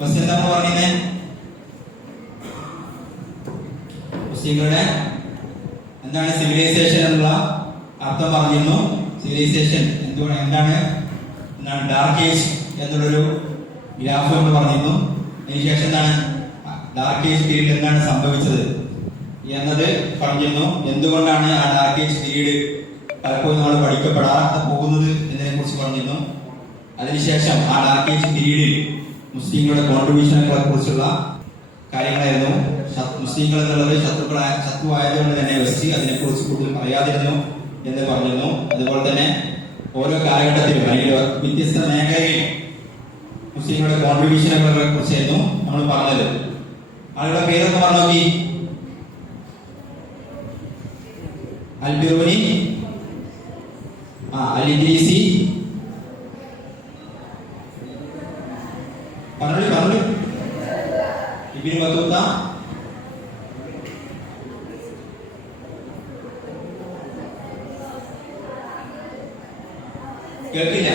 First എന്താ പറഞ്ഞത്? മുസ്ലിങ്ങളുടെ എന്താണ് സിവിലൈസേഷൻ എന്നുള്ള അർത്ഥം പറഞ്ഞിരുന്നു. സിവിലൈസേഷൻ എന്താണ് ഡാർക്ക് ഏജ് എന്നുള്ളൊരു ഗ്രാഫ് നമ്മൾ പറഞ്ഞിരുന്നു. അതിനുശേഷം എന്താണ് ഡാർക്ക് ഏജ് പീരീഡ് എന്താണ് സംഭവിച്ചത് എന്നത് പറഞ്ഞിരുന്നു. എന്തുകൊണ്ടാണ് ആ ഡാർക്ക് ഏജ് പീരീഡ് പലപ്പോഴും നമ്മൾ പഠിക്കപ്പെടാതെ പോകുന്നത് എന്നതിനെ കുറിച്ച് പറഞ്ഞിരുന്നു. അതിനുശേഷം ആ ഡാർക്ക് ഏജ് പീരീഡിൽ മുസ്ലിങ്ങളുടെ കോൺട്രിബ്യൂഷനുകളെ കുറിച്ചുള്ള കാര്യങ്ങളായിരുന്നു. മുസ്ലിങ്ങൾ എന്നുള്ളത് ശത്രുവായതുകൊണ്ട് തന്നെ വെച്ച് അതിനെക്കുറിച്ച് കൂടുതൽ പറയാതിരുന്നു എന്ന് പറഞ്ഞിരുന്നു. അതുപോലെ തന്നെ ഓരോ കാലഘട്ടത്തിലും അല്ലെങ്കിൽ വ്യത്യസ്ത മേഖലയിൽ മുസ്ലിങ്ങളുടെ കോൺട്രിബ്യൂഷനുകളെ കുറിച്ചായിരുന്നു നമ്മൾ പറഞ്ഞത്. ആളുകളുടെ പേരൊക്കെ പറഞ്ഞു നോക്കി. അൽ-ബിറൂനി, അൽ-ഇദ്രീസി, പറഞ്ഞു ഇബ്നു ബത്തൂത്ത, കേൾക്കില്ല.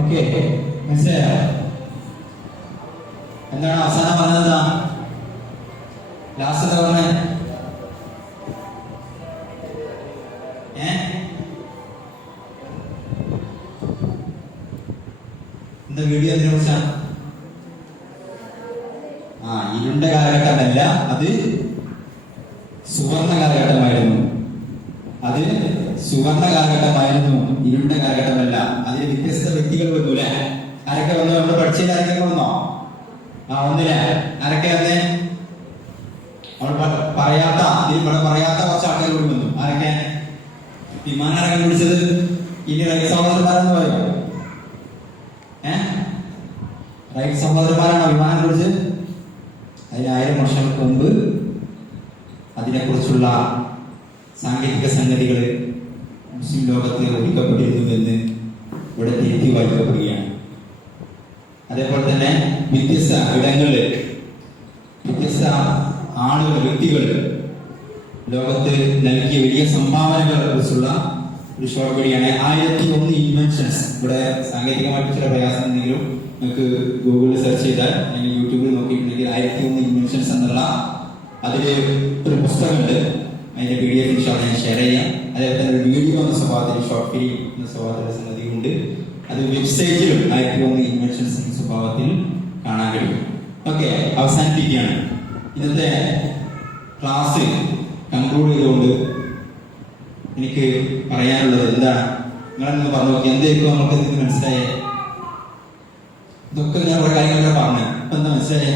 ഓക്കെ, മനസ്സിലായോ? എന്താണ് അവസാനം പറഞ്ഞത്? ലാസ്റ്റ് എന്താ പറഞ്ഞേ? എന്താ വീഡിയോ എന്തിനെ കുറിച്ചാ? ഇരുണ്ട കാലഘട്ടമല്ല, അത് സുവർണ കാലഘട്ടമായിരുന്നു. അത് സുവർണ കാലഘട്ടമായിരുന്നു, ഇരുണ്ട കാലഘട്ടമല്ല. അതിൽ വ്യത്യസ്ത വ്യക്തികൾ വന്നു അല്ലെ? ആരൊക്കെ വന്നു? നമ്മൾ പഠിച്ചതിൽ ആരൊക്കെ വന്നോ? ഒന്നില്ല. ആരൊക്കെ വന്നേ? നമ്മൾ പറയാത്ത, ഇവിടെ പറയാത്ത കുറച്ച് ആൾക്കാർ കൂടി വന്നു. ആരൊക്കെ? വിമാനം വിളിച്ചത് ഇനി റൈറ്റ് സഹോദരന്മാരെന്ന് പറയോ? റൈറ്റ് സഹോദരന്മാരാണോ വിമാനം വിളിച്ചത്? അതിന് 1000 വർഷങ്ങൾക്ക് മുമ്പ് അതിനെക്കുറിച്ചുള്ള സാങ്കേതിക സംഗതികൾ മുസ്ലിം ലോകത്ത് ഒതുക്കപ്പെട്ടിരുന്നുവെന്ന് ഇവിടെ തിരുത്തി വായിക്കപ്പെടുകയാണ്. അതേപോലെ തന്നെ വ്യത്യസ്ത ഇടങ്ങളിൽ വ്യത്യസ്ത ആളുകൾ, വ്യക്തികൾ ലോകത്ത് നൽകിയ വലിയ സംഭാവനകളെ കുറിച്ചുള്ള ഒരു ഷോർട്ട് വീഡിയോയാണ്. 1001 ഇൻവെൻഷൻസ്. ഇവിടെ സാങ്കേതികമായിട്ട് ചില പ്രയാസം ഉണ്ടെങ്കിലും നിങ്ങൾക്ക് ഗൂഗിളിൽ സെർച്ച് ചെയ്താൽ അല്ലെങ്കിൽ യൂട്യൂബിൽ നോക്കിയിട്ടുണ്ടെങ്കിൽ 1001 ഇൻവെൻഷൻസ് എന്നുള്ള അതിൽ ഒരു പുസ്തകമുണ്ട്. അതിന്റെ PDF ഞാൻ ഷെയർ ചെയ്യാം. അതേപോലെ തന്നെ ഒരു വീഡിയോ എന്ന സ്വഭാവത്തിൽ, ഷോർട്ട് ഫിലിം എന്ന സ്വഭാവത്തിലുള്ള സംഗതിയുണ്ട്. അത് വെബ്സൈറ്റിലും 1001 ഇൻവെൻഷൻസ് എന്ന സ്വഭാവത്തിൽ കാണാൻ കഴിയും. ഓക്കെ, അവസാനിപ്പിക്കുകയാണ്. ഇന്നത്തെ ക്ലാസ് കൺക്ലൂഡ് ചെയ്തുകൊണ്ട് എനിക്ക് പറയാനുള്ളത് എന്താണ്? നിങ്ങളെന്ന് പറഞ്ഞു നോക്കി, എന്തായിരിക്കും നമുക്ക് ഇതിന് മനസ്സിലായേ? ഇതൊക്കെ ഞാൻ കുറെ കാര്യങ്ങളൊക്കെ പറഞ്ഞു. ഇപ്പൊ എന്താ മനസ്സിലായേ?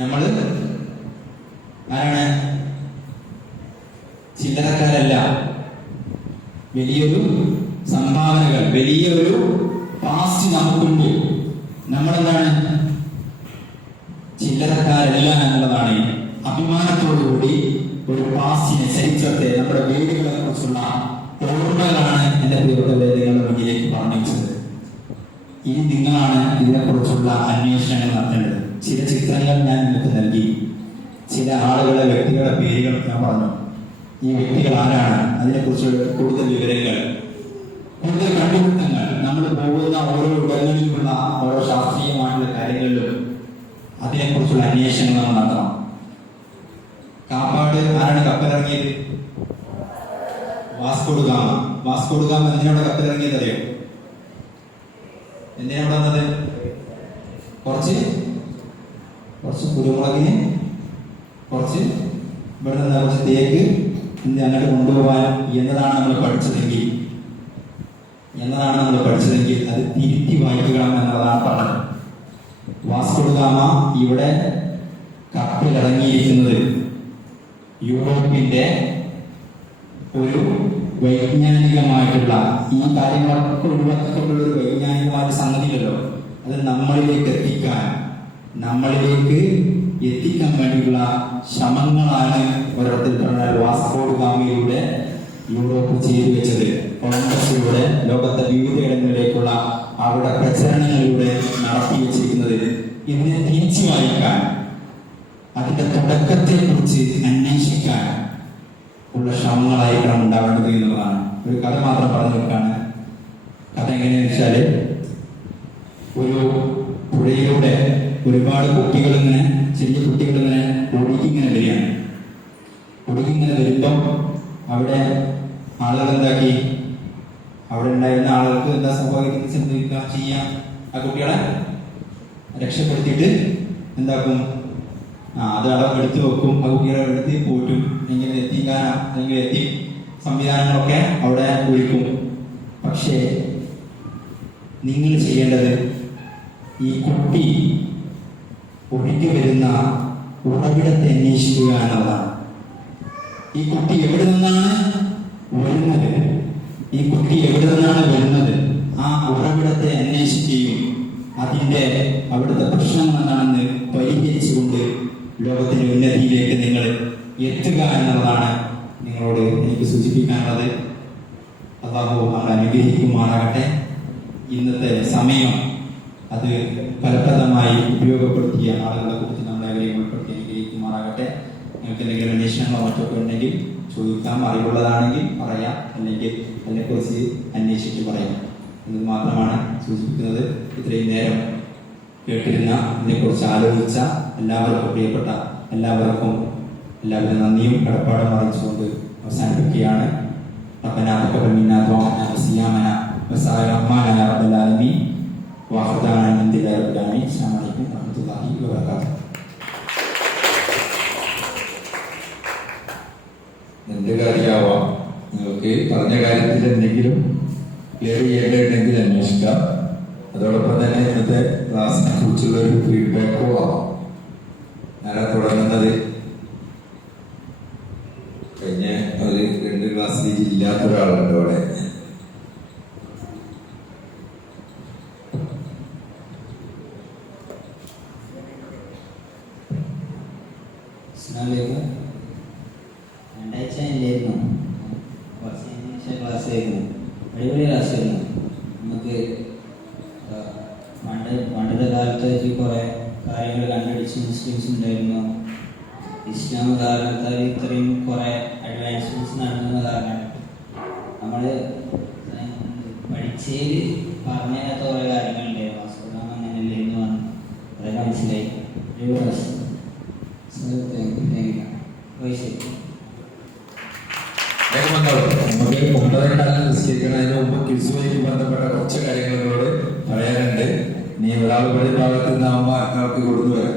നമ്മള് ആരാണ്? ചില്ലറക്കാരല്ല. വലിയൊരു സംഭാവനകൾ, വലിയൊരു പാസ്റ്റ് നമുക്കുണ്ട്. നമ്മളെന്താണ്? ചില്ലറക്കാരല്ല എന്നുള്ളതാണ്. അഭിമാനത്തോടുകൂടി ഒരു പാസ്റ്റിനെ, ചരിത്രത്തെ, നമ്മുടെ വേദികളെ കുറിച്ചുള്ള ഓർമ്മകളാണ് എന്റെ പ്രിയപ്പെട്ടവരെ നിങ്ങളുടെ മുന്നിലേക്ക് പറഞ്ഞു വെച്ചത്. ഇനി നിങ്ങളാണ് ഇതിനെക്കുറിച്ചുള്ള അന്വേഷണങ്ങൾ നടത്തേണ്ടത്. ചില ചിത്രങ്ങൾ ഞാൻ നിങ്ങൾക്ക് നൽകി, ചില ആളുകളെ, വ്യക്തികളുടെ പേരുകൾ ഞാൻ പറഞ്ഞു. ഈ വ്യക്തികൾ ആരാണ്? അതിനെക്കുറിച്ച് കൂടുതൽ വിവരങ്ങൾ, കൂടുതൽ കണ്ടുപിടുത്തങ്ങൾ, നമ്മൾ പോകുന്ന ഓരോ ഇടങ്ങളിലുള്ള ഓരോ ശാസ്ത്രീയമായിട്ടുള്ള കാര്യങ്ങളിലും അതിനെക്കുറിച്ചുള്ള അന്വേഷണങ്ങൾ നമ്മൾ നടത്തണം. കാപ്പാട് ആരാണ് കപ്പലിറങ്ങിയത്? വാസ്കോഡ് ഗാമ. വാസ്കോഡ് ഗാമ എന്തിനാണ് കപ്പലിറങ്ങിയത് അറിയോ? എന്തിനാ ഇവിടെ വന്നത്? കുറച്ച് കുരുമുളകിന്, കുറച്ച് ഇവിടെ നിന്ന് കുറച്ച് തേക്ക് അങ്ങോട്ട് കൊണ്ടുപോകാൻ എന്നതാണ് നമ്മൾ പഠിച്ചതെങ്കിൽ അത് തിരുത്തി വായിക്കണം എന്നതാണ് പറഞ്ഞത്. വാസ്കോഡ് ഗാമ ഇവിടെ കപ്പലിറങ്ങിയിരിക്കുന്നത് യൂറോപ്പിന്റെ ഒരു വൈജ്ഞാനികമായിട്ടുള്ള, ഈ കാര്യങ്ങളൊക്കെ ഒഴിവാക്കിക്കൊണ്ടുള്ള ഒരു വൈജ്ഞാനികമായ സംഗതിയല്ലോ, അത് നമ്മളിലേക്ക് എത്തിക്കാൻ വേണ്ടിയുള്ള ശ്രമങ്ങളാണ് ഒരിടത്തിൽ പറഞ്ഞാൽ വാസ്കോഡ് ഗാമയിലൂടെ യൂറോപ്പ് ചെയ്തു വെച്ചത്. കൊളംബസിലൂടെ ലോകത്തെ വിവിധയിടങ്ങളിലേക്കുള്ള അവരുടെ പ്രചരണങ്ങളിലൂടെ നടത്തി വെച്ചിരിക്കുന്നത്. ഇതിനെ തിരിച്ചു വായിക്കാൻ, അതിന്റെ തുടക്കത്തെ കുറിച്ച് പ്രശ്നങ്ങളായിരിക്കണം ഉണ്ടാവേണ്ടത് എന്നുള്ളതാണ്. ഒരു കഥ മാത്രം പറഞ്ഞു വെക്കാണ്. കഥ എങ്ങനെയാണെന്ന് വെച്ചാല്, ഒരു പുഴയിലൂടെ ഒരുപാട് കുട്ടികൾ ഇങ്ങനെ, ചെറിയ കുട്ടികൾ ഇങ്ങനെ ഒഴുകിങ്ങനെ വരികയാണ്. ഒഴുകിങ്ങനെ വരുമ്പം അവിടെ ആളുകൾ എന്താക്കി, അവിടെ ഉണ്ടായിരുന്ന ആളുകൾക്ക് എന്താ സംഭവിക്കുക ചെയ്യാം, ആ കുട്ടികളെ രക്ഷപ്പെടുത്തിയിട്ട് എന്താക്കും, അത് എടുത്തു വെക്കും, ആ കുട്ടികളെ എടുത്ത് പോറ്റും, അല്ലെങ്കിൽ എത്തിക്കാനോ അല്ലെങ്കിൽ എത്തി സംവിധാനങ്ങളൊക്കെ അവിടെ ഒരുക്കും. പക്ഷേ നിങ്ങൾ ചെയ്യേണ്ടത് ഈ കുട്ടി ഒഴുകി വരുന്ന ഉറവിടത്തെ അന്വേഷിക്കുക എന്നുള്ളതാണ്. ഈ കുട്ടി എവിടെ നിന്നാണ് വരുന്നത്, ഈ കുട്ടി എവിടെ നിന്നാണ് വരുന്നത്, ആ ഉറവിടത്തെ അന്വേഷിക്കുകയും അതിൻ്റെ അവിടുത്തെ പ്രശ്നങ്ങൾ എന്താണെന്ന് പരിഹരിച്ചുകൊണ്ട് ലോകത്തിന്റെ ഉന്നതിയിലേക്ക് നിങ്ങൾ എത്തുക എന്നുള്ളതാണ് നിങ്ങളോട് എനിക്ക് സൂചിപ്പിക്കാനുള്ളത്. അല്ലാഹു നമ്മളെ അനുഗ്രഹിക്കുമാറാകട്ടെ. ഇന്നത്തെ സമയം അത് ഫലപ്രദമായി ഉപയോഗപ്പെടുത്തിയ ആളുകളെ കുറിച്ച് നമ്മളെവരെയും ഉൾപ്പെടുത്തി അനുഗ്രഹിക്കുമാറാകട്ടെ. നിങ്ങൾക്ക് എന്തെങ്കിലും അന്വേഷണങ്ങളോ മറ്റൊക്കെ ഉണ്ടെങ്കിൽ ചോദിക്കാം, അറിവുള്ളതാണെങ്കിൽ പറയാം, അല്ലെങ്കിൽ അതിനെക്കുറിച്ച് അന്വേഷിച്ച് പറയാം എന്നത് മാത്രമാണ് സൂചിപ്പിക്കുന്നത്. ഇത്രയും നേരം കേട്ടിരുന്ന, ഇതിനെക്കുറിച്ച് ആലോചിച്ച എല്ലാവർക്കും, പ്രിയപ്പെട്ട എല്ലാവർക്കും എല്ലാവിധ നന്ദിയും കടപ്പാടും അറിയിച്ചുകൊണ്ട് അവസാനിപ്പിക്കുകയാണ്. ربنا تقبل منا دعاءنا وصيامنا وسائر أعمالنا يا رب العالمين وآخر دعوانا الحمد لله رب العالمين. السلام عليكم ورحمة الله وبركاته. എന്ത് കാര്യമാവാം, നിങ്ങൾക്ക് പറഞ്ഞ കാര്യത്തിൽ എന്തെങ്കിലും ക്ലിയർ ചെയ്യേണ്ടതുണ്ടെങ്കിൽ അന്വേഷിക്കാം. അതോടൊപ്പം തന്നെ ഇന്നത്തെ ക്ലാസിനെ കുറിച്ചുള്ള ഒരു ഫീഡ്ബാക്കോ ആവാം. ഞാനാ തുടങ്ങുന്നത് കഴിഞ്ഞ ഒരു 2 ക്ലാസ്സിലേക്ക് ഇല്ലാത്ത ഒരാളുണ്ട് അവിടെ. രണ്ടാഴ്ച ഇല്ലായിരുന്നു, കുറച്ച് ശേഷം ക്ലാസ് ആയിരുന്നു. അടിപൊളി ക്ലാസ് ആയിരുന്നു. നമുക്ക് പണ്ടത്തെ കാലത്ത് വെച്ച് കുറേ കാര്യങ്ങൾ കണ്ടുപിടിച്ച് മുസ്ലിംസ് ഉണ്ടായിരുന്നു. ഇസ്ലാം കാലത്താൽ ഇത്രയും കുറേ അഡ്വാൻസ്മെന്റ്സ് നടന്ന കാരണം നമ്മൾ പഠിച്ചതിൽ പറഞ്ഞതിനകത്ത് കുറേ കാര്യങ്ങളുണ്ടായിരുന്നു. അസുഖം അങ്ങനെയല്ലേ എന്ന് വന്നു, അതൊക്കെ മനസ്സിലായി. നമുക്ക് 9:15 നിശ്ചയിക്കുന്നതിന് മുമ്പ് ക്വിസുമായി ബന്ധപ്പെട്ട കുറച്ച് കാര്യങ്ങളോട് പറയാനുണ്ട്. നീ ഒരാൾ പടി ഭാഗത്ത് നിന്നാകുമ്പോൾ ആൾക്ക് കൊണ്ടുവരാം.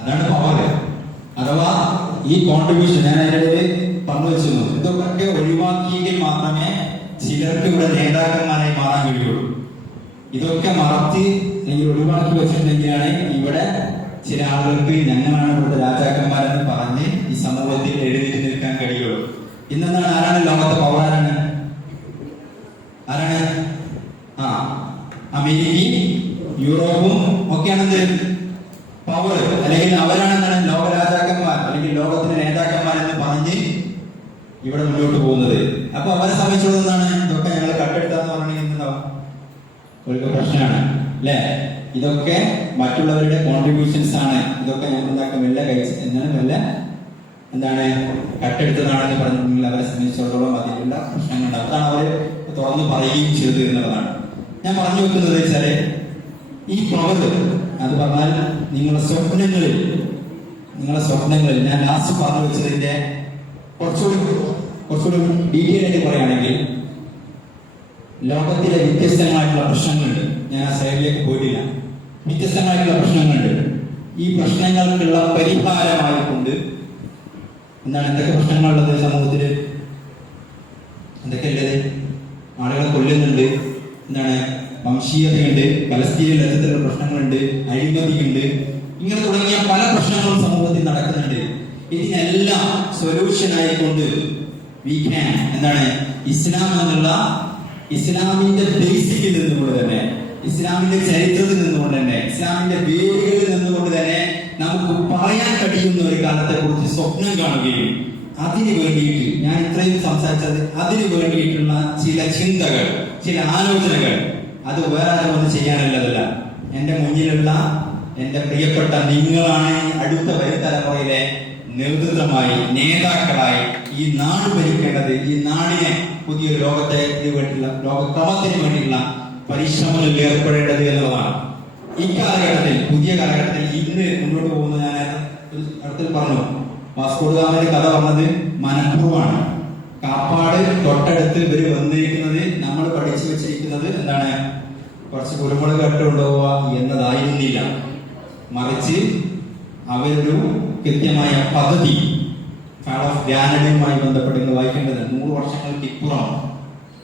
അതാണ് പവർ. അഥവാ ഈ കോൺട്രിബ്യൂഷൻ ഞാൻ അതിൻ്റെ ഇടയിൽ പങ്കുവച്ചിരുന്നു. ഇതൊക്കെ ഒഴിവാക്കിയെങ്കിൽ മാത്രമേ ചിലർക്ക് ഇവിടെ നേതാക്കന്മാരായി മാറാൻ കഴിയുള്ളൂ. ഇതൊക്കെ മറച്ച് അല്ലെങ്കിൽ ഒഴിവാക്കി വെച്ചിട്ടുണ്ടെങ്കിലാണ് ഇവിടെ ചില ആളുകൾക്ക് ഞങ്ങളാണ് ഇവിടുത്തെ രാജാക്കന്മാരെന്ന് പറഞ്ഞ് ഈ സമൂഹത്തിൽ എഴുതി നിൽക്കാൻ കഴിയുള്ളൂ. ഇന്നെന്താണ്, ആരാണ് ലോകത്തെ പവർ? ആരാണ്? അമേരിക്കയും യൂറോപ്പും ഒക്കെയാണെന്ത് പവർ, അല്ലെങ്കിൽ അവരാണെന്നാണ് ലോക രാജാക്കന്മാർ അല്ലെങ്കിൽ ലോകത്തിന്റെ നേതാക്കന്മാർ എന്ന് പറഞ്ഞ് ഇവിടെ മുന്നോട്ട് പോകുന്നത്. അപ്പൊ അവരെ സംബന്ധിച്ചുള്ളതാണ് ഇതൊക്കെ ഞങ്ങൾ കട്ടെടുത്താന്ന് പറഞ്ഞെങ്കിൽ എന്താവും, ഒരു പ്രശ്നമാണ് അല്ലേ? ഇതൊക്കെ മറ്റുള്ളവരുടെ കോൺട്രിബ്യൂഷൻസ് ആണ്. ഇതൊക്കെ ഞങ്ങൾ എന്താക്കും, മെല്ലെ കഴിച്ച് എന്നാലും മെല്ലെ എന്താണ് കട്ടെടുത്തതാണെന്ന് പറഞ്ഞിട്ടുണ്ടെങ്കിൽ അവരെ സംബന്ധിച്ചിടത്തോളം അതിലുള്ള പ്രശ്നങ്ങളുണ്ട്. അതാണ് അവർ തുറന്ന് പറയുകയും ചെയ്തത് എന്നുള്ളതാണ് ഞാൻ പറഞ്ഞു വെക്കുന്നത്. വെച്ചാല് ഈ പവർ അത് പറഞ്ഞാൽ നിങ്ങളുടെ സ്വപ്നങ്ങളിൽ ഞാൻ ലാസ്റ്റ് പറഞ്ഞു വെച്ചതിന്റെ കുറച്ചുകൂടി ഡീറ്റെയിൽ ആയിട്ട് പറയുകയാണെങ്കിൽ, ലോകത്തിലെ വ്യത്യസ്തങ്ങളായിട്ടുള്ള പ്രശ്നങ്ങളുണ്ട്. ഞാൻ ആ സൈഡിലേക്ക് പോയിട്ടില്ല. വ്യത്യസ്തമായിട്ടുള്ള പ്രശ്നങ്ങളുണ്ട്. ഈ പ്രശ്നങ്ങൾക്കുള്ള പരിഹാരമായിക്കൊണ്ട് എന്താണ്, എന്തൊക്കെ പ്രശ്നങ്ങളുള്ളത് സമൂഹത്തില്, എന്തൊക്കെ ഉള്ളത്? ആളുകളെ കൊല്ലുന്നുണ്ട്, എന്താണ് വംശീയതയുണ്ട്, പലസ്തീനിൽ എത്തരത്തിലുള്ള പ്രശ്നങ്ങളുണ്ട്, അഴിമതിയുണ്ട്, ഇങ്ങനെ തുടങ്ങിയ പല പ്രശ്നങ്ങളും സമൂഹത്തിൽ നടക്കുന്നുണ്ട്. ഇതിനെല്ലാം സൊല്യൂഷൻ ആയിക്കൊണ്ട് വി ക്യാൻ എന്താണ് ഇസ്ലാം എന്നുള്ള ഇസ്ലാമിന്റെ ബേസിക്കിൽ നിന്നുകൊണ്ട് തന്നെ, ഇസ്ലാമിന്റെ ചരിത്രത്തിൽ നിന്നുകൊണ്ട് തന്നെ, ഇസ്ലാമിന്റെ വേരുകളിൽ നിന്നുകൊണ്ട് തന്നെ നമുക്ക് പറയാൻ കഴിയുന്ന ഒരു കാലത്തെ കുറിച്ച് സ്വപ്നം കാണുകയും അതിനു വേണ്ടിയിട്ട് ഞാൻ ഇത്രയും സംസാരിച്ചത് അതിനു വേണ്ടിയിട്ടുള്ള ചില ചിന്തകൾ, ചില ആലോചനകൾ, അത് വേറെ ആരും ഒന്നും ചെയ്യാനുള്ളതല്ല. എന്റെ മുന്നിലുള്ള എന്റെ പ്രിയപ്പെട്ട നിങ്ങളാണ് അടുത്ത വരും തലമുറയിലെ നേതൃത്വമായി, നേതാക്കളായി ഈ നാട് ഭരിക്കേണ്ടത്. ഈ നാടിനെ പുതിയൊരു ലോകത്തിന് വേണ്ടിയുള്ള ലോകക്രമത്തിന് വേണ്ടിയുള്ള പരിശ്രമങ്ങളിൽ ഏർപ്പെടേണ്ടത് എന്നുള്ളതാണ്. ഈ കാലഘട്ടത്തിൽ, പുതിയ കാലഘട്ടത്തിൽ ഇന്ന് മുന്നോട്ട് പോകുന്ന ഞാൻ അടുത്തിൽ പറഞ്ഞു, വാസ്കോഡഗാമയുടെ കഥ പറഞ്ഞത് മനഃപൂർവ്വമാണ്. കാപ്പാട് തൊട്ടടുത്ത് ഇവര് വന്നിരിക്കുന്നത്, നമ്മൾ പഠിച്ചു വെച്ചിരിക്കുന്നത് എന്താണ്, കുറച്ച് കുരുമുളക് കട്ടുകൊണ്ടുപോവുക എന്നതായിരുന്നില്ല. മറിച്ച് അവരൊരു കൃത്യമായ പദ്ധതി, ഫാൾ ഓഫ് ഗ്രാനഡയുമായി ബന്ധപ്പെട്ട് നിങ്ങൾ വായിക്കേണ്ടത് 100 വർഷങ്ങൾക്ക് ഇപ്പുറം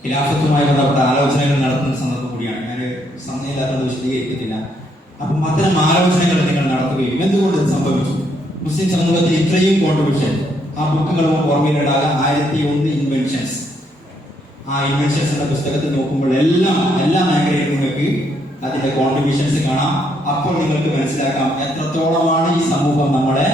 ഖിലാഫത്തുമായി ബന്ധപ്പെട്ട ആലോചനകൾ നടത്തുന്ന സന്ദർഭം കൂടിയാണ്. ഞാൻ സമയമില്ലാത്തത് വിശദീകരിക്കുന്നില്ല. അപ്പം അത്തരം ആലോചനകൾ നിങ്ങൾ നടത്തുകയും എന്തുകൊണ്ട് ഇത് സംഭവിച്ചു, മുസ്ലിം സമൂഹത്തിൽ ഇത്രയും കോൺട്രിബ്യൂഷൻ, ആ ബുക്കുകളും ഓർമ്മയിലിടാതെ 1001 ഇൻവെൻഷൻസ്. ആ ഇൻവെൻഷൻസ് എന്ന പുസ്തകത്തിൽ നോക്കുമ്പോൾ എല്ലാ മേഖലയിലും നിങ്ങൾക്ക് അതിന്റെ കോൺട്രിബ്യൂഷൻസ് കാണാം. അപ്പോൾ നിങ്ങൾക്ക് മനസ്സിലാക്കാം എത്രത്തോളമാണ് ഈ സമൂഹം നമ്മളെ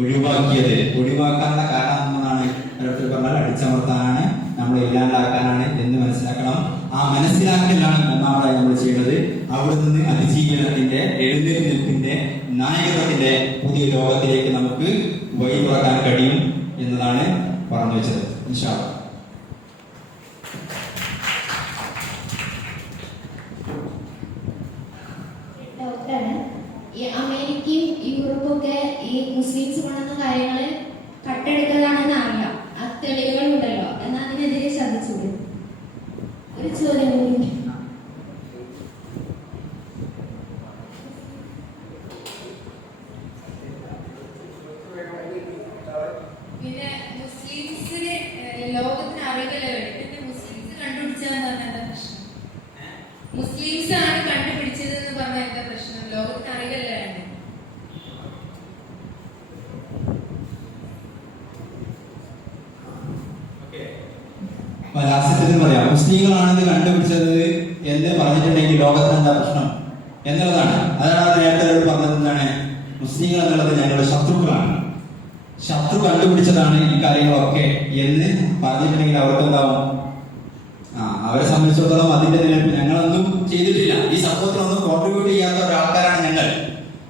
ഒഴിവാക്കിയത്. ഒഴിവാക്കാനുള്ള കാരണം എന്നാണ് ഓരോരുത്തർ പറഞ്ഞാൽ അടിച്ചമർത്താനാണ്, നമ്മളെ ഇല്ലാണ്ടാക്കാനാണ് എന്ന് മനസ്സിലാക്കണം. ആ മനസ്സിലാക്കലാണ് ഒന്നാമതായി നമ്മൾ ചെയ്യുന്നത്. അവിടെ നിന്ന് അതിജീവനത്തിന്റെ, എഴുന്നേൽപ്പിന്റെ, നായകത്വത്തിന്റെ പുതിയ ലോകത്തിലേക്ക് നമുക്ക് വഴി തുറക്കാൻ കഴിയും എന്നതാണ് പറഞ്ഞു വെച്ചത്. ഇൻഷാ അല്ലാഹ്. ഈ അമേരിക്കയും യൂറോപ്പൊക്കെ ഈ മുസ്ലിംസ് കൊണ്ടുവന്ന കാര്യങ്ങള് കട്ടെടുക്കലാണെന്ന് അറിയാം, ആ തെളിവുകൾ ഉണ്ടല്ലോ, എന്നാൽ അതിനെതിരെ ശ്രദ്ധിച്ചൂടെ? ഒരു ചോദ്യം കൂടി. പിന്നെ മുസ്ലിംസിന് ലോകത്തിന് അറിയില്ല വേണ്ടി, പിന്നെ മുസ്ലിംസ് കണ്ടുപിടിച്ചതെന്ന് പറഞ്ഞാൽ എന്താ പ്രശ്നം? മുസ്ലിംസ് ആണ് കണ്ടുപിടിച്ചത് എന്ന് പറഞ്ഞാൽ എന്താ പ്രശ്നം? ലോകത്തിന് അറിയില്ല വേണ്ടി. ലാസ്റ്റത്തിൽ പറയാം, മുസ്ലിങ്ങളാണെന്ന് കണ്ടുപിടിച്ചത് എന്ന് പറഞ്ഞിട്ടുണ്ടെങ്കിൽ ലോകത്തിന് എന്താ പ്രശ്നം എന്നുള്ളതാണ്. അതാണ് നേരത്തെ പറഞ്ഞത്. എന്താണ് മുസ്ലിങ്ങൾ എന്നുള്ളത് ഞങ്ങളുടെ ശത്രുക്കളാണ്, ശത്രു കണ്ടുപിടിച്ചതാണ് ഈ കാര്യങ്ങളൊക്കെ എന്ന് പറഞ്ഞിട്ടുണ്ടെങ്കിൽ അവർക്ക് എന്താവും? അവരെ സംബന്ധിച്ചിടത്തോളം അതിന്റെ നിലനിൽപ്പ് ഞങ്ങളൊന്നും ചെയ്തിട്ടില്ല, ഈ സമൂഹത്തിനൊന്നും കോൺട്രിബ്യൂട്ട് ചെയ്യാത്ത ഒരാൾക്കാരാണ് ഞങ്ങൾ,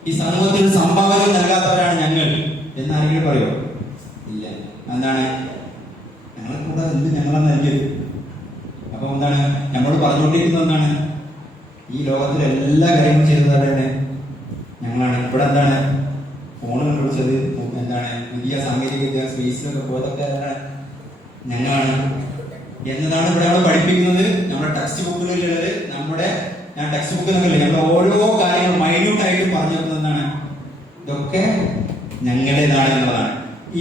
ഈ സമൂഹത്തിന് സംഭാവന നൽകാത്തവരാണ് ഞങ്ങൾ എന്നാരെങ്കിലും പറയോ? ഇല്ല. എന്താണ് ഞങ്ങളെ കൂടെ എന്ത് ഞങ്ങളാണ് നൽകിയത്? അപ്പൊ എന്താണ് ഞങ്ങളോട് പറഞ്ഞുകൊണ്ടിരിക്കുന്നത്? എന്താണ് ഈ ലോകത്തിലെ എല്ലാ കാര്യങ്ങളും ചെയ്തതാണ് ഞങ്ങളാണ്. ഇവിടെ എന്താണ് ഫോൺ കണ്ടുപിടിച്ചത്, എന്താണ് പുതിയ സാങ്കേതിക വിദ്യ, സ്പേസിലൊക്കെ പോയതൊക്കെ ഞങ്ങളാണ് എന്നതാണ് ഇവിടെ നമ്മൾ പഠിപ്പിക്കുന്നത്. നമ്മുടെ ടെക്സ്റ്റ് ബുക്കുകളിലുള്ളത്, ഞാൻ ടെക്സ്റ്റ് ബുക്ക് എന്നൊക്കെ ഞങ്ങൾ ഓരോ കാര്യങ്ങളും മൈന്യൂട്ടായിട്ട് പറഞ്ഞു തരുന്നതാണ്. ഇതൊക്കെ ഞങ്ങളുടേതാണ് എന്നുള്ളതാണ്.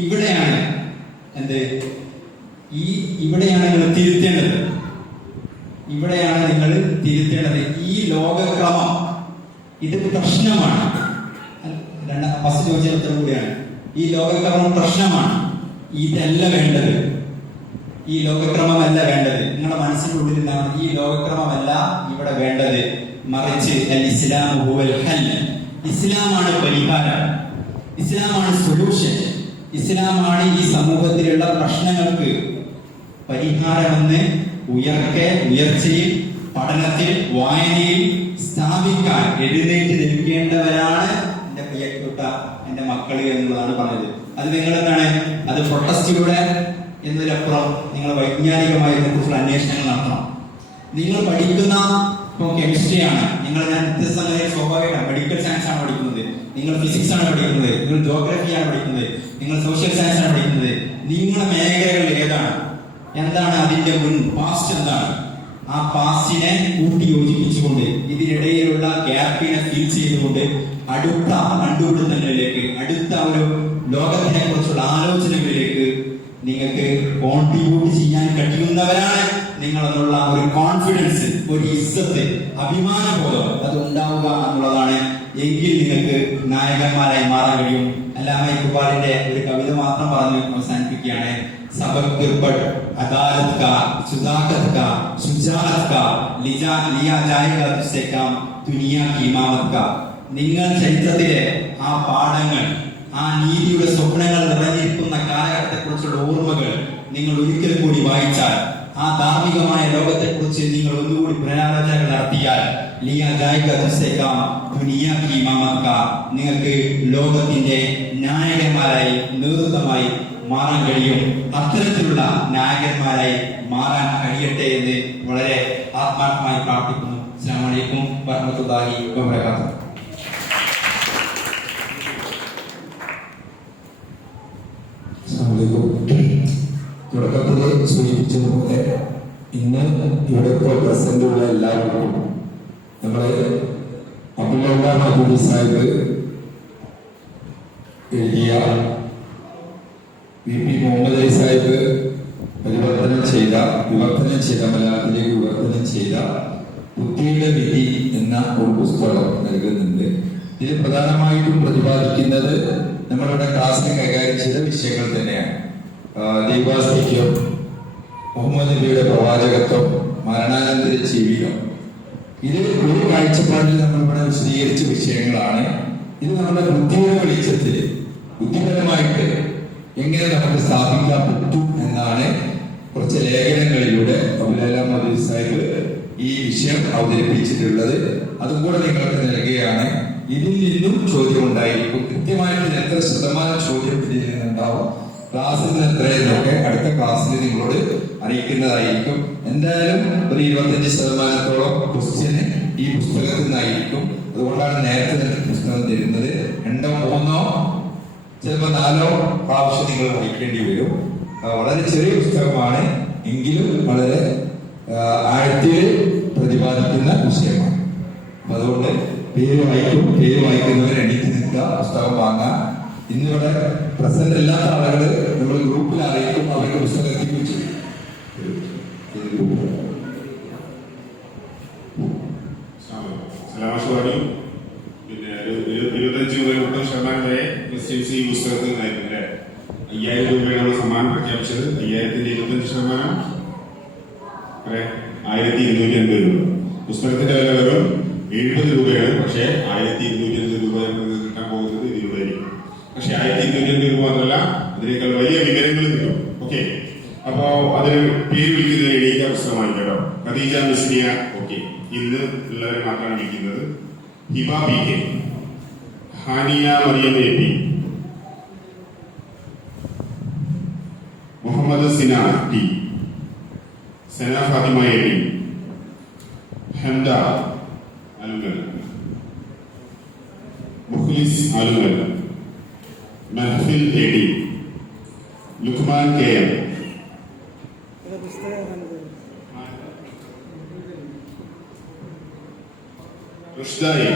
ഇവിടെയാണ് ഇവിടെയാണ് നിങ്ങൾ തിരുത്തേണ്ടത്. ഇവിടെയാണ് നിങ്ങൾ തിരുത്തേണ്ടത്. ഈ ലോകക്രമം ഇത് പ്രശ്നമാണ്. ഫസ്റ്റ് ചോദിച്ച ഉത്തരം കൂടിയാണ്. ഈ ലോകക്രമം പ്രശ്നമാണ്. ഇതല്ല വേണ്ടത്, ഈ ലോകക്രമമല്ല വേണ്ടത്. നിങ്ങളുടെ മനസ്സിന്റെ ഉള്ളിൽ എന്താണ്? ഈ ലോകക്രമമല്ല ഇവിടെ വേണ്ടത്, മറിച്ച് ഇസ്ലാമാണ് പരിഹാരം, ഇസ്ലാമാണ് സൊല്യൂഷൻ, ഇസ്ലാമാണ് ഈ സമൂഹത്തിലുള്ള പ്രശ്നങ്ങൾക്ക് പരിഹാരമെന്ന് ഉയർച്ചയിൽ, പഠനത്തിൽ, വായനയിൽ സ്ഥാപിക്കാൻ എഴുന്നേറ്റ് നിൽക്കേണ്ടവരാണ് എന്റെ പ്രിയപ്പെട്ട എന്റെ മക്കള് എന്നുള്ളതാണ് പറഞ്ഞത്. അത് നിങ്ങൾ എന്താണ്, അത് പ്രൊട്ടസ്റ്റിലൂടെ എന്നതിലപ്പുറം നിങ്ങൾ വൈജ്ഞാനികമായി ഇതിനെക്കുറിച്ചുള്ള അന്വേഷണങ്ങൾ നടത്തണം. നിങ്ങൾ പഠിക്കുന്ന ഇപ്പോൾ കെമിസ്ട്രിയാണ്, ഞാൻ വ്യത്യസ്ത സംഗതികൾ സ്വാഭാവികമാണ്. മെഡിക്കൽ സയൻസ് ആണ് പഠിക്കുന്നത്, നിങ്ങൾ ഫിസിക്സ് ആണ് പഠിക്കുന്നത്, നിങ്ങൾ ജോഗ്രഫിയാണ് പഠിക്കുന്നത്, നിങ്ങൾ സോഷ്യൽ സയൻസ് ആണ് പഠിക്കുന്നത്. നിങ്ങളുടെ മേഖലകൾ ഏതാണ്, എന്താണ് അതിന്റെ പാസ്റ്റ് എന്താണ്, ആ പാസ്റ്റിനെ കൂട്ടി യോജിപ്പിച്ചുകൊണ്ട് ഇതിനിടയിലുള്ള ഗ്യാപ്പിനെ ഫിൽ ചെയ്തുകൊണ്ട് അടുത്ത കണ്ടുപിടുത്തങ്ങളിലേക്ക്, അടുത്ത ഒരു ലോകത്തിനെ കുറിച്ചുള്ള ആലോചനകളിലേക്ക് നിങ്ങൾക്ക് കോൺട്രിബ്യൂട്ട് ചെയ്യാൻ കഴിയുന്നവരാണ് നിങ്ങൾ എന്നുള്ള ഒരു കോൺഫിഡൻസ്, ഒരു ഇസ്സത്ത്, അഭിമാനബോധം അത് ഉണ്ടാവുക എന്നുള്ളതാണ്. എങ്കിൽ നിങ്ങൾക്ക് നായകന്മാരായി മാറാൻ കഴിയും. അല്ലാമ ഇക്ബാലിന്റെ ഒരു കവിത മാത്രം പറഞ്ഞ് അവസാനിപ്പിക്കുകയാണ്. सबक पर अदालत का सुजाकत का शुजाअत का लिया जाएगा तुझसे काम दुनिया की इमामत का. നിങ്ങൾ ചരിത്രത്തിലെ ആ പാഠങ്ങൾ, ആ നീതിയുടെ സ്വപ്നങ്ങൾ നിറഞ്ഞിരിക്കുന്ന കാലഘട്ടത്തെക്കുറിച്ചുള്ള ഓർമ്മകൾ നിങ്ങൾ ഒരിക്കൽ കൂടി വായിച്ചാൽ, ആ ധാർമ്മികമായ ലോകത്തെക്കുറിച്ച് നിങ്ങൾ ഒന്നുകൂടി പുനരാലോചന നടത്തിയാൽ, ലിയാ ജായേഗാ തുസ്സേ കാം ദുനിയാ കി ഇമാമത് കാ, നിങ്ങൾക്ക് ലോകത്തിന്റെ നായകന്മാരായി, നേതൃത്വമായി മാറാൻ കഴിയും. അത്തരത്തിലുള്ള നായകന്മാരായി മാറാൻ കഴിയട്ടെ എന്ന് വളരെ ആത്മാർത്ഥമായി പ്രാർത്ഥിക്കുന്നു. അസ്സലാമു അലൈക്കും വറഹ്മത്തുള്ളാഹി വബറകാതുഹു. തുടക്കത്തിൽ സൂചിപ്പിച്ചതുപോലെ ഇന്ന് ഇവിടെ ഇപ്പോൾ പ്രസന്റ് ഉള്ള എല്ലാവർക്കും നമ്മളെ അബ്ദുൽ സാഹിബ് എഴുതിയ VP മുഹമ്മദ് അലി സാഹിബ് വിവർത്തനം ചെയ്ത മലയാളത്തിലേക്ക് വിവർത്തനം ചെയ്ത ബുദ്ധിയുടെ വിധി എന്ന ഒരു പുസ്തകം നൽകുന്നുണ്ട്. ഇതിൽ പ്രധാനമായിട്ടും പ്രതിപാദിക്കുന്നത് നമ്മളിവിടെ ക്ലാസ്സിൽ കൈകാര്യം ചെയ്ത വിഷയങ്ങൾ തന്നെയാണ്. ദൈവാസ്തിക്യം, മുഹമ്മദ് നബിയുടെ പ്രവാചകത്വം, മരണാനന്തര ജീവിതം. ഇത് ഒരു കാഴ്ചപ്പാടിൽ നമ്മളിവിടെ വിശദീകരിച്ച വിഷയങ്ങളാണ്. ഇത് നമ്മുടെ ബുദ്ധിയുടെ വെളിച്ചത്തിൽ ബുദ്ധിപരമായിട്ട് എങ്ങനെ നമുക്ക് സ്ഥാപിക്കാൻ പറ്റും എന്നാണ് കുറച്ച് ലേഖനങ്ങളിലൂടെ അബ്ദുൽ സാഹിബ് ഈ വിഷയം അവതരിപ്പിച്ചിട്ടുള്ളത്. അതും കൂടെ നിങ്ങൾക്ക് നൽകുകയാണ്. ഇതിൽ നിന്നും ചോദ്യം ഉണ്ടായിരിക്കും. കൃത്യമായിട്ട് എത്ര ശതമാനം ചോദ്യം ഇതിൽ നിന്നുണ്ടാവും, ക്ലാസ്സിൽ നിന്ന് എത്രയെന്നൊക്കെ അടുത്ത ക്ലാസ്സിൽ നിങ്ങളോട് അറിയിക്കുന്നതായിരിക്കും. എന്തായാലും ഒരു 25% ക്വസ്റ്റ്യന് ഈ പുസ്തകത്തിൽ നിന്നായിരിക്കും. അതുകൊണ്ടാണ് നേരത്തെ തന്നെ പുസ്തകം തരുന്നത്. 2 3 ചിലപ്പോൾ 4 പ്രാവശ്യം നിങ്ങൾ വായിക്കേണ്ടി വരും. വളരെ ചെറിയ പുസ്തകമാണ്, എങ്കിലും വളരെ ആഴത്തിൽ പ്രതിപാദിക്കുന്ന വിഷയമാണ്. അപ്പൊ അതുകൊണ്ട് പേര് വായിക്കുന്നവർ എണീറ്റ് നിൽക്കുക, പുസ്തകം വാങ്ങാം. ഇന്നിവിടെ പ്രസന്റ് അല്ലാത്ത ആളുകൾ നമ്മൾ ഗ്രൂപ്പിൽ അറിയിക്കും, അവർക്ക് പുസ്തകം എത്തിപ്പിച്ചു. പിന്നെ ഒരു 25 മുതൽ 30% വരെ ക്രിസ്ത്യൻസ് ഈ പുസ്തകത്തിൽ നൽകുന്നില്ലേ. 5000 രൂപയാണ് സമ്മാനം പ്രഖ്യാപിച്ചത്. 5000ന്റെ 25% 1250 രൂപ. പുസ്തകത്തിന്റെ വില വെറും 70 രൂപയാണ്. പക്ഷേ 1250 രൂപ കിട്ടാൻ പോകുന്നത് ഇതിലൂടെയായിരിക്കും. പക്ഷെ 1250 രൂപ മാത്രമല്ല, അതിനേക്കാൾ വലിയ വിവരങ്ങൾ കിട്ടും. ഓക്കെ, അപ്പോ അതിന് പേര് വിളിക്കുന്നത് എണീക്ക പുസ്തകമാണ് കേട്ടോ. ഖദീജ മിസ്രിയ. ഓക്കെ, ഇന്ന് ഉള്ളവരെ മാത്രമാണ് വിളിക്കുന്നത്. Hiba PK, ഹാനിയ Mariyam AP, Muhammad സിന T, Sana Fathima AD, ഹംദ അലുങ്കൽ, മുഖ്ലിസ് അലുങ്കൽ, mehfil AD, Luqman KM, Rushda A,